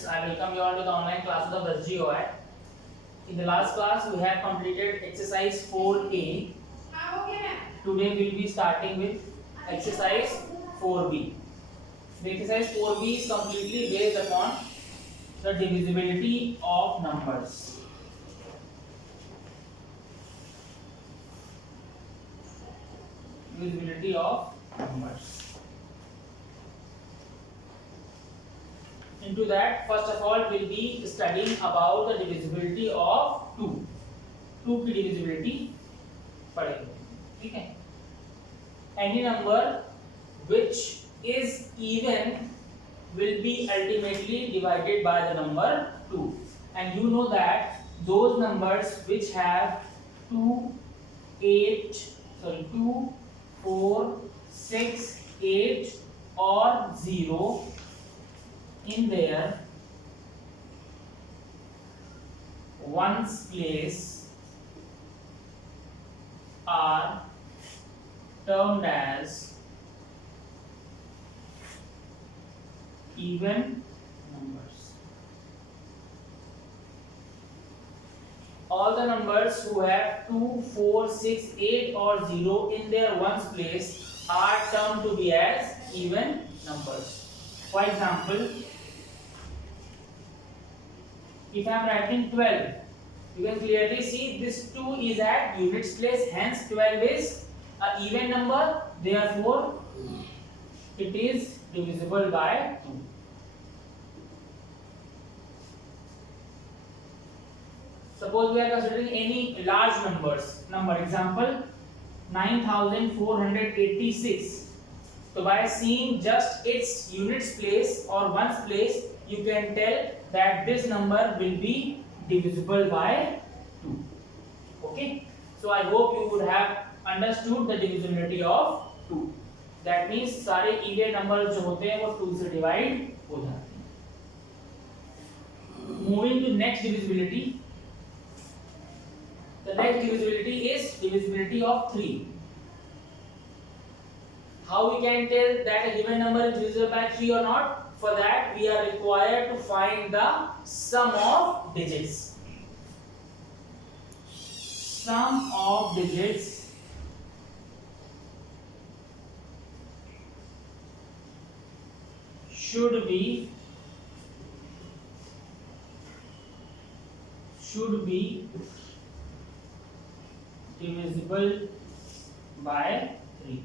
students, I welcome you all to the online class of the BusGOI. In the last class, we have completed exercise 4A. Today we will be starting with exercise 4B. The exercise 4B is completely based upon the divisibility of numbers. Divisibility of numbers. Into that, first of all, we'll be studying about the divisibility of 2. 2 की divisibility पढ़ेंगे, ठीक है? Any number which is even will be ultimately divided by the number 2, and you know that those numbers which have 2, 4, 6, 8 or 0 in their ones place are termed as even numbers. All the numbers who have 2, 4, 6, 8 or 0 in their ones place are termed to be as even numbers. For example, if I am writing 12, you can clearly see this 2 is at units place, hence 12 is an even number, therefore it is divisible by 2. Suppose we are considering any large number, example 9486. So by seeing just its units place or ones place, you can tell that this number will be divisible by 2. Okay, so I hope you would have understood the divisibility of 2. That means सारे even numbers जो होते हैं वो 2 से divide हो जाते हैं. Moving to next divisibility. The next divisibility is divisibility of 3. How we can tell that a given number is divisible by 3 or not? For that, we are required to find the sum of digits. Sum of digits should be divisible by 3.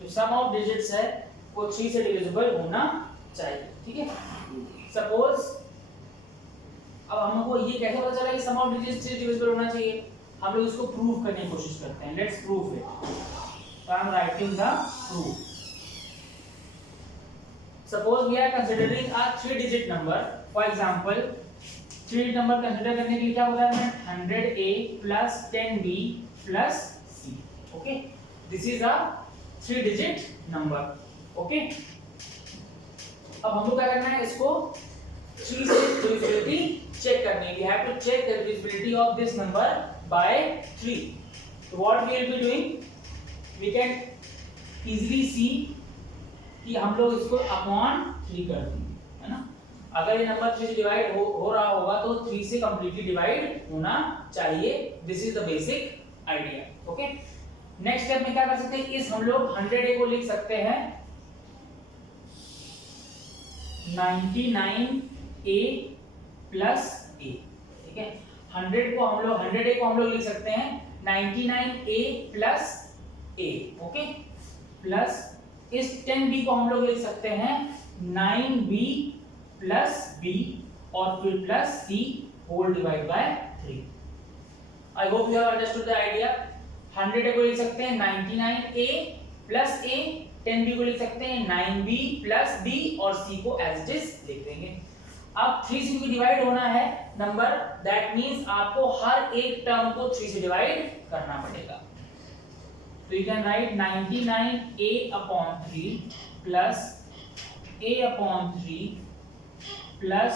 तो सम of digits है वो 3 से डिविजिबल होना चाहिए, ठीक है? सपोज अब हमको ये कैसे पता चला कि सम ऑफ डिजिट्स से डिविजिबल होना चाहिए? हम लोग इसको प्रूव करने की कोशिश करते हैं. Let's prove it. So I am writing the proof. Suppose we are considering a 3-digit number. For example, 3 number consider करने के लिए क्या बताया मैंने? 100A plus 10B plus C. Okay, this is a 3-digit number. Okay, अब हम लोग क्या करना है? इसको 3 से divisibility check करनी है. We have to check the divisibility of this number by 3. So what we will be doing? We can easily see कि हम लोग इसको upon 3 कर देंगे, है ना? अगर ये नंबर 3 से डिवाइड हो रहा होगा तो 3 से कंप्लीटली डिवाइड होना चाहिए. This is the basic idea. Okay, next step में क्या कर सकते हैं? इस हम लोग 100A को लिख सकते हैं 99A plus A. ठीक है, 100A को हम लोग लिख सकते हैं 99A plus A. Okay, plus इस 10B को हम लोग लिख सकते हैं 9B plus B और फिर plus C whole divided by 3. I hope you have understood the idea. 100A को लिख सकते हैं 99A plus A, 10B को लिख सकते हैं 9B plus B और C को as it is लिख देंगे. अब 3 से क्योंकि डिवाइड होना है नंबर, दैट मींस आपको हर एक टर्म को 3 से डिवाइड करना पड़ेगा. तो you can write 99A upon 3 plus A upon 3 plus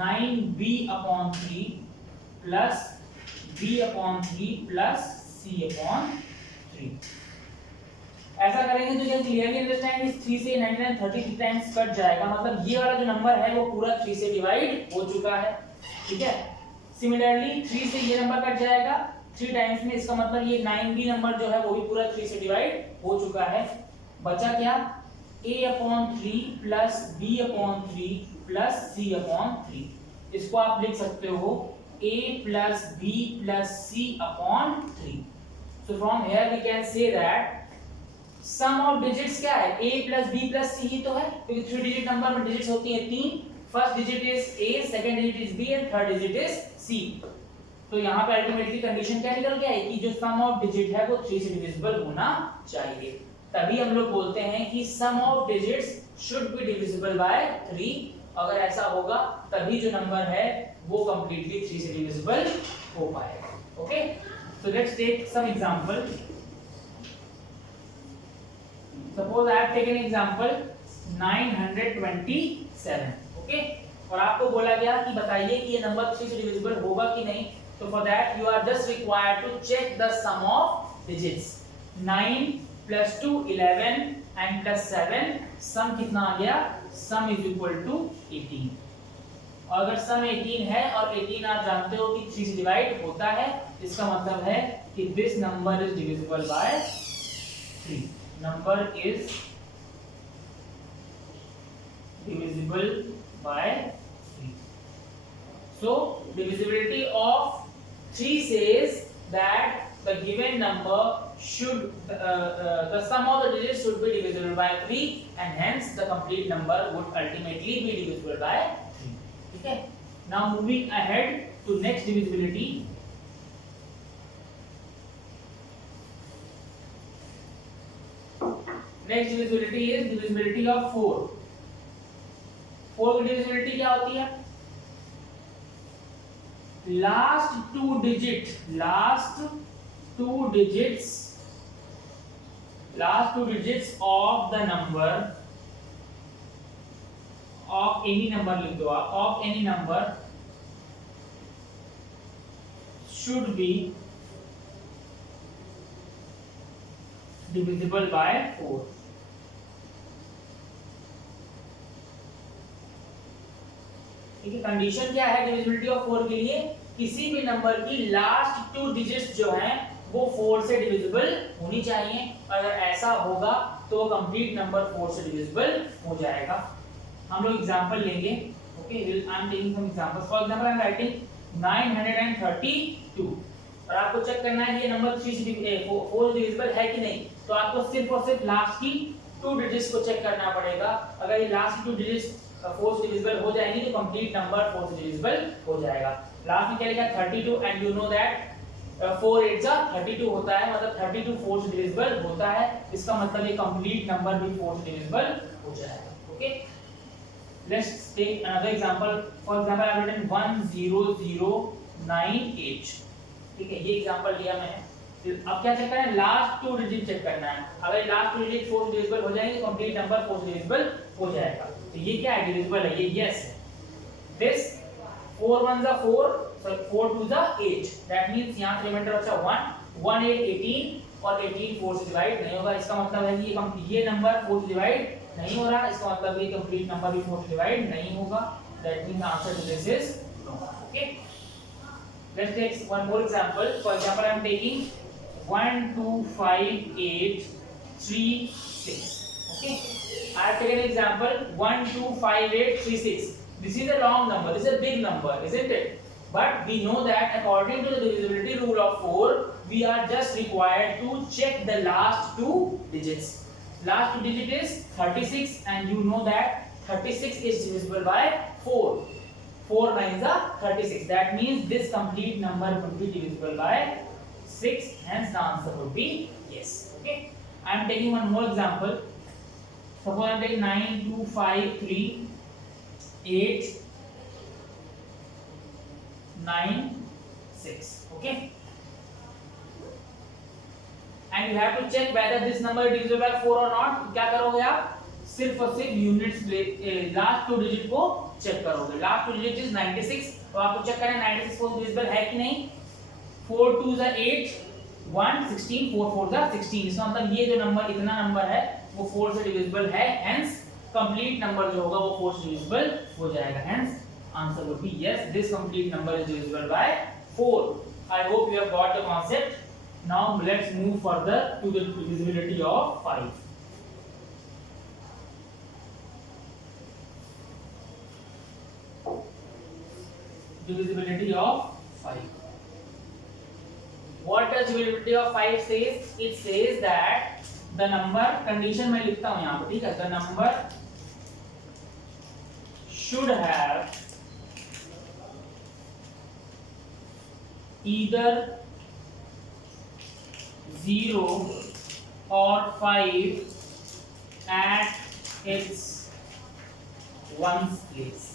9B upon 3 plus B upon 3 plus C upon 3. ऐसा करेंगे तो यह क्लियरली अंडरस्टैंड इस 3 से 99 33 टाइम्स कट जाएगा, मतलब ये वाला जो नंबर है वो पूरा 3 से डिवाइड हो चुका है, ठीक है। सिमिलरली 3 से ये नंबर कट जाएगा 3 टाइम्स में, इसका मतलब ये 9b नंबर जो है वो भी पूरा 3 से डिवाइड हो चुका है। बचा क्या, a/3 plus b/3 plus c/3। इसको आप लिख सकते हो a plus b plus c/3। So from here we can say that sum of digits क्या है, a plus b plus c ही तो है, क्योंकि 3 डिजिट नंबर में डिजिट्स होती हैं 3। First digit is a, second digit is b and third digit is c। तो यहाँ पे अल्टीमेटली कंडीशन क्या निकल के आएगी कि जो सम ऑफ डिजिट है वो 3 से डिविजिबल होना चाहिए। तभी हम लोग बोलते हैं कि sum of digits should be divisible by 3। अगर ऐसा होगा तभी जो नंबर है वो कंप्लीटली 3 से डिविजिबल हो पाएगा। Okay, so let's take some example. Suppose I have taken example 927, okay? और आपको बोला गया कि बताइए कि ये नंबर 3 से डिविजिबल होगा कि नहीं। तो for that you are just required to check the sum of digits। 9 plus 2 11 and plus 7, sum कितना आ गया, sum is equal to 18। और अगर sum 18 है और 18 आप जानते हो कि 3 से डिवाइड होता है, इसका मतलब है कि this number is divisible by 3। Number is divisible by 3। So divisibility of 3 says that the given number should the sum of the digits should be divisible by 3 and hence the complete number would ultimately be divisible by 3। ठीक है, now moving ahead to next divisibility। Next divisibility is divisibility of 4। 4 की डिविजिबिलिटी क्या होती है, last two digits of the number of any number, लिख दो आप, of any number should be divisible by 4। ठीक है, कंडीशन क्या है डिविजिबिलिटी ऑफ 4 के लिए, किसी भी नंबर की लास्ट 2 डिजिट्स जो हैं वो 4 से डिविजिबल होनी चाहिए। अगर ऐसा होगा तो कंप्लीट नंबर 4 से डिविजिबल हो जाएगा। हम लोग एग्जांपल लेंगे। Okay, I am taking some examples. For example I am writing 932 और आपको चेक करना है ये नंबर 3 से 4 डिविजिबल है कि नहीं। तो आपको सिर्फ और सिर्फ लास्ट की 2 डिजिट्स को चेक करना पड़ेगा। अगर ये लास्ट की 2 डिजिट्स 4 से डिविजिबल हो जाएंगी तो कंप्लीट नंबर 4 से डिविजिबल हो जाएगा। लास्ट में क्या लिखा है 32 एंड यू नो दैट 4 8 जा 32 होता है, मतलब 32 4 से डिविजिबल होता है। इसका मतलब ये कंप्लीट नंबर भी 4 से डिविजिबल हो जाएगा। Okay, let's take another example. For example I have written 10098। ठीक है, ये एग्जांपल लिया मैंने। अब क्या चेक करना है, लास्ट 2 डिजिट चेक करना है। अगर लास्ट 2 डिजिट 4 से डिविजिबल हो जाएंगे तो कंप्लीट नंबर 4 से डिविजिबल हो जाएगा। तो ये क्या है, डिविजिबल है, ये यस है। दिस 4 1 जा 4, सो 4 2 जा 8, दैट मींस यहां से रिमाइंडर बचा 1 1 8 18 और 18 4 से डिवाइड नहीं होगा। इसका मतलब है कि ये नंबर 4 से डिवाइड नहीं हो रहा, इसका मतलब ये कंप्लीट नंबर भी 4 से डिवाइड नहीं होगा। That means answer to this is no. Okay, let's take one more example. For example, I am taking 1 2 5 8 3 6। Okay, I have taken example 1 2 5 8 3 6. This is a long number, this is a big number, isn't it? But we know that according to the divisibility rule of 4, we are just required to check the last 2 digits. Last 2 digit is 36 and you know that 36 is divisible by 4। 4 9s are 36, that means this complete number would be divisible by 6, hence the answer would be yes। Okay, I am taking one more example। Suppose I am taking 9 2 5 3 8 9 6। Okay, and you have to check whether this number is divisible by 4 or not। क्या करोगे आप, सिर्फ और सिर्फ units last 2 डिजिट को चेक करोगे। लास्ट 2 digit is 96, तो आपको चेक करना है 96 4 डिविजिबल है कि नहीं। 4 2 is 8, 1 16 4 4 जा 16, इसका मतलब ये जो नंबर इतना नंबर है वो 4 से डिविजिबल है, हेंस कंप्लीट नंबर जो होगा वो 4 से डिविजिबल हो जाएगा, hence answer would be yes, this complete number is divisible bye 4. I hope you have got the concept. Now let's move further to the divisibility of 5. Divisibility of 5. What does divisibility of 5 says? It says that the number, condition मैं लिखता हूँ यहाँ पर, ठीक है, the number should have either 0 or 5 at its ones place.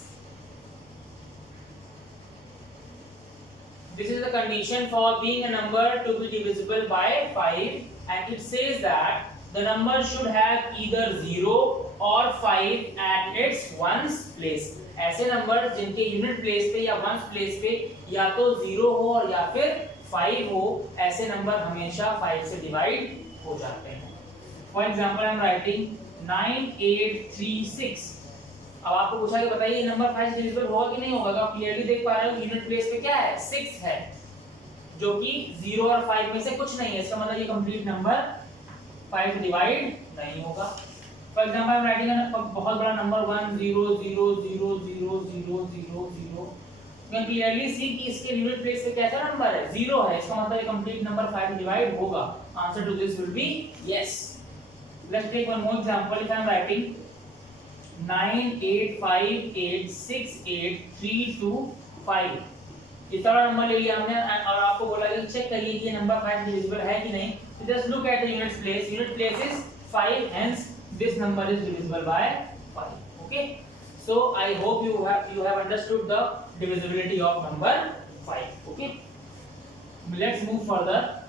This is the condition for being a number to be divisible by 5, and it says that the number should have either 0 or 5 at its ones place. ऐसे नंबर जिनके unit place पे या ones place पे या तो 0 हो और या फिर 5 हो, ऐसे नंबर हमेशा 5 से डिवाइड हो जाते हैं. For example I am writing 9836. अब आपको पूछा कि बताइए ये नंबर 5 से डिविजिबल होगा कि नहीं होगा, तो आप क्लियरली देख पा रहे हो यूनिट प्लेस पे क्या है, 6 है, जो कि 0 और 5 में से कुछ नहीं है, इसका मतलब ये कंप्लीट नंबर 5 से डिवाइड नहीं होगा. For example I am writing बहुत बड़ा नंबर 1 0 0 0 0 0 0 0. यू कैन क्लियरली सी कि इसके यूनिट प्लेस पे कैसा नंबर है, 0 है, इसका मतलब ये कंप्लीट नंबर 5 से डिवाइड होगा. Answer to this will be yes. Let's take one more example. If I am writing 98586832 इतना नंबर ले लिया हमने और आपको बोला कि चेक करिए कि ये नंबर 5 डिविजिबल है कि नहीं. तो just look at the unit place. Unit place is 5, hence this number is divisible bye 5. ओके, so I hope you have understood the divisibility of number 5. okay, let's move further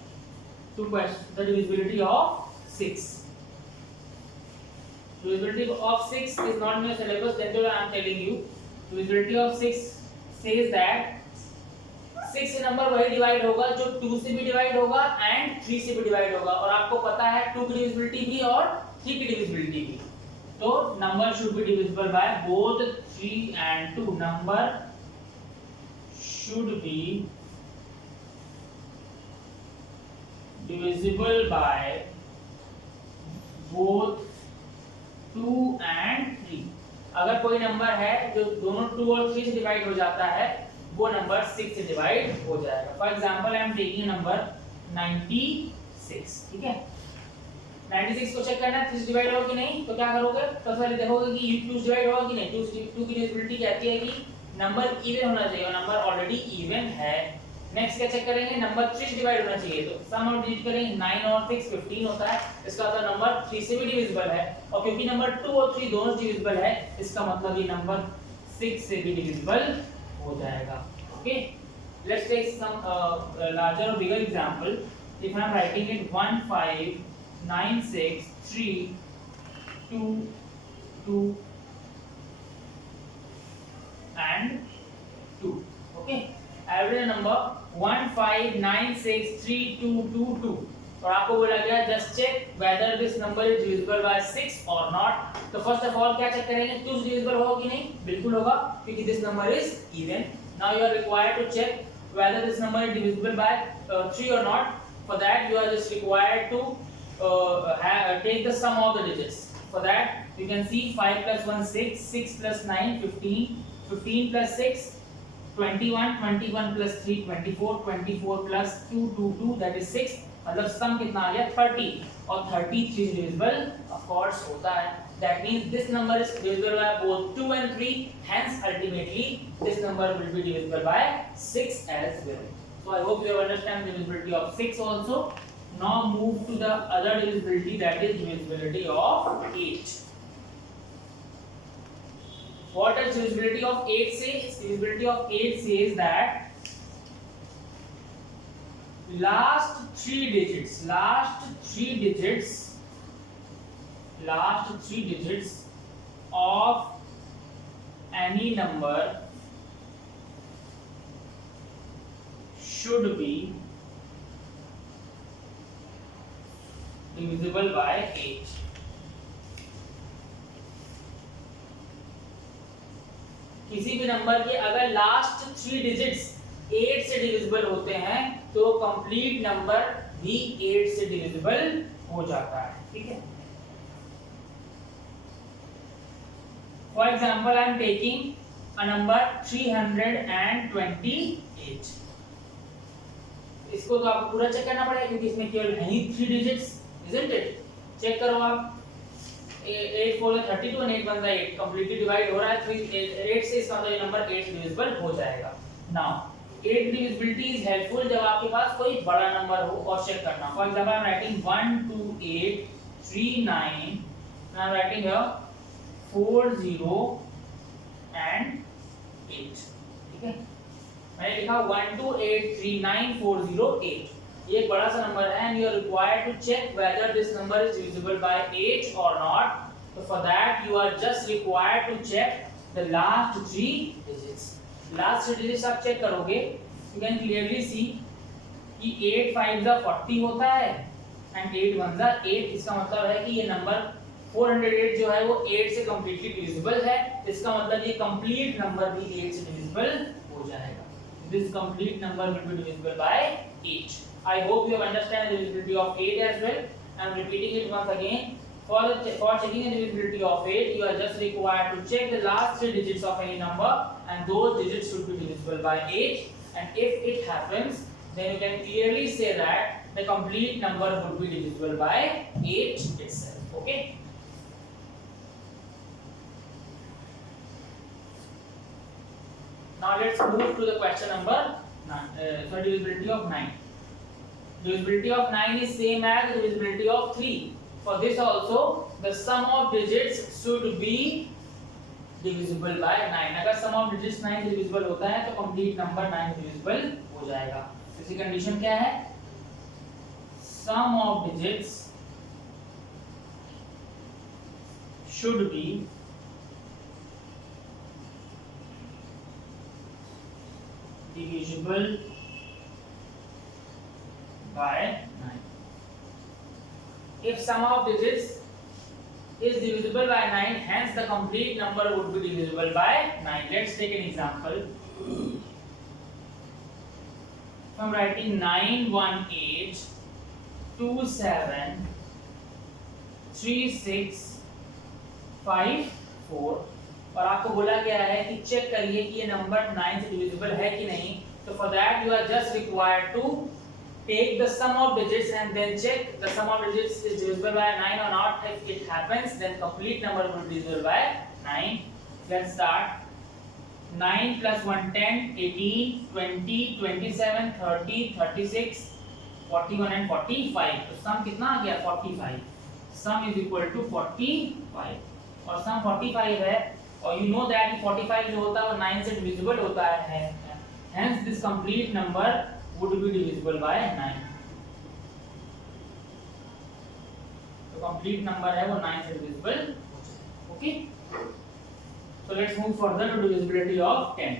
to question the divisibility of 6. Divisibility of 6 is not in your syllabus, that's why I am telling you. Divisibility of 6 says that 6 से नंबर वही डिवाइड होगा जो 2 से भी डिवाइड होगा एंड 3 से भी डिवाइड होगा, और आपको पता है 2 की डिविजिबिलिटी भी और 3 की डिविजिबिलिटी भी. तो number should be divisible by both 3 and 2. Number should be divisible by both 2 and 3. अगर कोई नंबर है जो दोनों 2 और 3 से डिवाइड हो जाता है, वो नंबर 6 से डिवाइड हो जाएगा. For example I am taking number 96. ठीक है, 96 को चेक करना है 3 से डिवाइड होगा कि नहीं. तो क्या करोगे, सबसे पहले देखोगे कि 2 से डिवाइड होगा कि नहीं. 2 की डिविजिबिलिटी कहती है कि नंबर इवन होना चाहिए, और नंबर ऑलरेडी इवन है. नेक्स्ट क्या चेक करेंगे, नंबर 3 से डिवाइड होना चाहिए, तो सम और डिजिट करेंगे. 9 और 6 15 होता है, इसका मतलब नंबर 3 से भी डिविजिबल है, और क्योंकि नंबर 2 और 3 दोनों से डिविजिबल है, इसका मतलब ये नंबर 6 से भी डिविजिबल हो जाएगा. Okay, let's take some larger और bigger example. If I am writing it 1596322 and 2. okay, average number 159632222, और आपको बोला गया just check whether this number is divisible by 6 और नॉट. तो फर्स्ट ऑफ ऑल क्या चेक करेंगे, 2 डिविजिबल होगा कि नहीं. बिल्कुल होगा, क्योंकि this number is even. Now you are required to check whether this number is divisible by 3 or not. For that you are just required to take the sum of the digits. For that you can see 5 plus 1 6, 6 plus 9 15, 15 plus 6 21, 21 plus 3 24, 24 plus 2 22, that is 6. मतलब सम कितना आ गया 30, और 33 divisible of course होता है. That means this number is divisible by both 2 and 3, hence ultimately this number will be divisible by 6 as well. So I hope you have understand the divisibility of 6 also. Now move to the other divisibility, that is divisibility of 8. What does divisibility of 8 says? Divisibility of 8 says that last 3 digits of any number should be divisible by 8. किसी भी नंबर के अगर लास्ट 3 डिजिट्स 8 से डिविजिबल होते हैं तो complete number भी 8 से डिविजिबल हो जाता है, ठीक है। For example I am taking a number 328। इसको तो आपको पूरा चेक करना पड़ेगा क्योंकि इसमें केवल है ही 3 डिजिट्स, इजंट इट। चेक करो आप, 8 4 32 और 8 1 8 कंप्लीटली डिवाइड हो रहा है 8 से, इसका मतलब ये नंबर 8 से डिविजिबल हो जाएगा। नाउ 8 डिविजिबिलिटी इज हेल्पफुल जब आपके पास कोई बड़ा नंबर हो और चेक करना। For example I am writing 1 2 8 3 9, I am writing here 4 0 and 8, ठीक है। मैंने लिखा 1 2 8 3 9 4 0 8। ये एक बड़ा सा नंबर है and you are required to check whether this number is divisible by 8 और not. So for that you are just required to check the last 3 digits. Last 3 digits आप चेक करोगे, you can clearly see कि 8 5 40 होता है and 8 1 8। इसका मतलब है कि ये नंबर 408 जो है वो 8 से completely divisible है। इसका मतलब ये complete number भी 8 से divisible हो जाएगा। This complete number will be divisible by 8. I hope you have understand the divisibility of 8 as well. I am repeating it once again. For checking the divisibility of 8, you are just required to check the last 3 digits of any number and those digits should be divisible by 8. And if it happens, then you can clearly say that the complete number would be divisible by 8 itself. Okay? Now let's move to the question number 9. Divisibility of 9. Divisibility of 9 is same as the divisibility of 3. For this also, the sum of digits should be divisible by 9. अगर sum of digits 9 divisible होता है तो complete number 9 divisible हो जाएगा। इसकी कंडीशन क्या है? Sum of digits should be divisible by 9. If sum of digits is divisible by 9, hence the complete number would be divisible by 9. Let's take an example. I am writing 9 1 8 2 7 3 6 5 4 और आपको बोला गया है कि चेक करिए कि ये नंबर 9 से डिविजिबल है कि नहीं। तो for that you are just required to take the sum of digits and then check the sum of digits is divisible by 9 or not. If it happens, then complete number will be divisible by 9. Let's start. 9 plus 1 10 18 20 27 30 36 41 and 45. तो sum कितना आ गया 45. Sum is equal to 45 और sum 45 है और you know that 45 जो होता है वो 9 से divisible होता है। Hence this complete number would be divisible by 9. तो complete number है वो 9 से divisible हो जाएगा। Okay? So let's move further to divisibility of 10.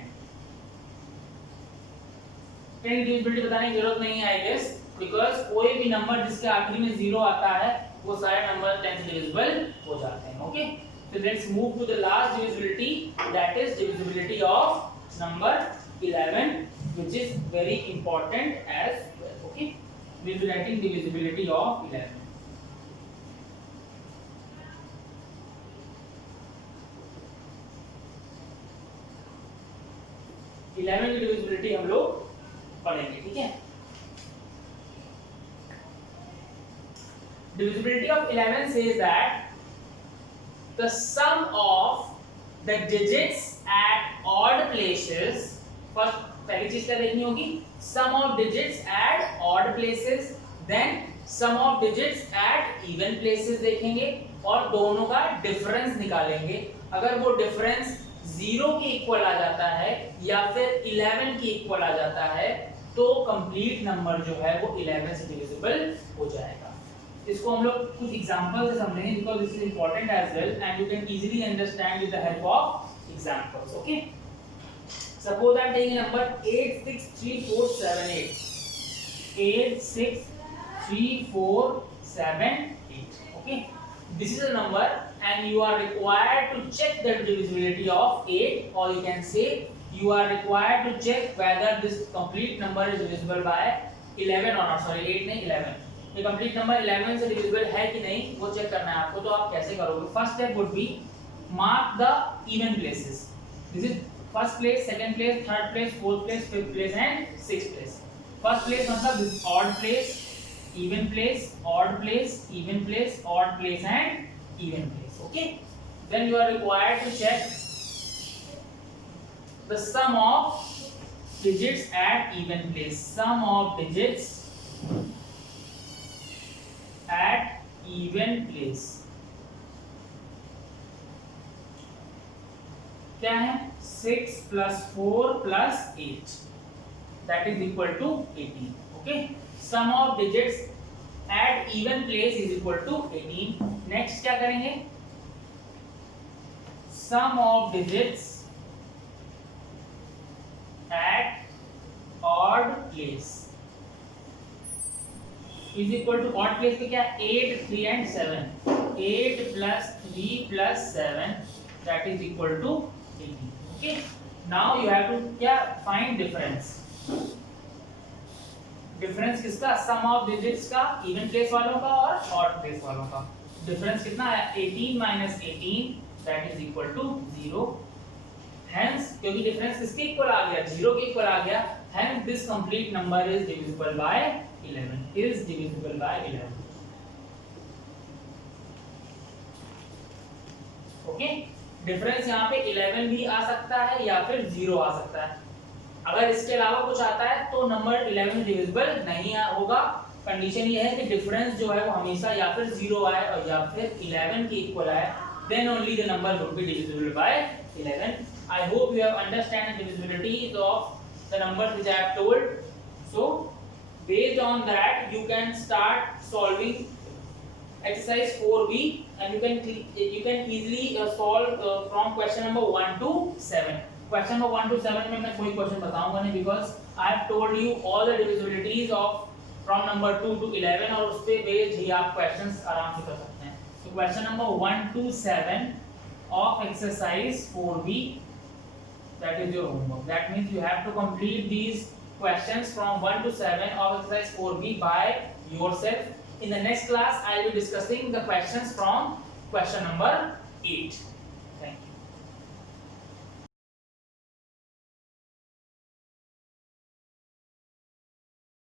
10 की divisibility बताने की जरूरत नहीं है I guess, because कोई भी नंबर जिसके आखिरी में 0 आता है वो सारे नंबर 10 से divisible हो जाते हैं। Okay? So let's move to the last divisibility, that is divisibility of number 11, which is very important as well. Okay, we will be writing divisibility of 11. की divisibility हम लोग पढ़ेंगे, ठीक है। Divisibility of 11 says that the sum of the digits at odd places, first पहली चीज क्या देखनी होगी, sum of digits at odd places, then sum of digits at even places देखेंगे और दोनों का डिफरेंस निकालेंगे। अगर वो डिफरेंस 0 के इक्वल आ जाता है या फिर 11 के इक्वल आ जाता है तो कंप्लीट नंबर जो है वो 11 से डिविजिबल हो जाएगा। इसको हम लोग कुछ एग्जांपल से समझेंगे because this is important as well and you can easily understand with the help of examples. Okay, suppose I am taking a number 86347 8 86347 7, 8. Okay, this is a number and you are required to check the divisibility of 8, or you can say you are required to check whether this complete number is divisible by 11 or not. Sorry, 8 नहीं 11. ये complete number 11 से divisible है कि नहीं वो चेक करना है आपको. तो आप कैसे करोगे? First step would be mark the even places. This is first place, second place, third place, fourth place, fifth place and sixth place. First place मतलब this odd place, even place, odd place, even place, odd place and even place. Okay, then you are required to check the sum of digits at even place. Sum of digits at even place क्या है? 6 plus 4 plus 8 that is equal to 18. Okay, sum of digits at even place is equal to 18. Next क्या करेंगे? Sum of digits at odd place is equal to odd place पे क्या? 8, 3 and 7. 8 plus 3 plus 7 that is equal to 18. Okay, now you have to क्या? Find difference. Difference किसका? सम of digits का, even place वालों का और ऑड प्लेस वालों का. डिफरेंस कितना है? 18 minus 18 that is equal to 0. Hence क्योंकि डिफरेंस किसके इक्वल आ गया? 0 के इक्वल आ गया. Hence this complete number is divisible by 11. Is divisible by 11. Okay, difference यहाँ पे 11 भी आ सकता है या फिर 0 आ सकता है. अगर इसके अलावा कुछ आता है तो नंबर 11 डिविजिबल नहीं होगा. कंडीशन ये है कि डिफरेंस जो है वो हमेशा या फिर 0 आए और या फिर 11 के इक्वल आए. Then only the number would be divisible by 11. I hope you have understand the divisibility of the numbers which I have told. So based on that you can start solving exercise 4b and you can easily solve from question number 1 to 7. Question number 1 to 7 में मैं कोई क्वेश्चन बताऊंगा नहीं because I have told you all the divisibilities of from number 2 to 11 और उस पे बेस्ड ही आप क्वेश्चंस आराम से कर सकते हैं. तो क्वेश्चन नंबर 1 to 7 of exercise 4b, that is your homework. That means you have to complete these questions from 1 to 7 of exercise 4b by yourself. In the next class I will be discussing the questions from question number 8.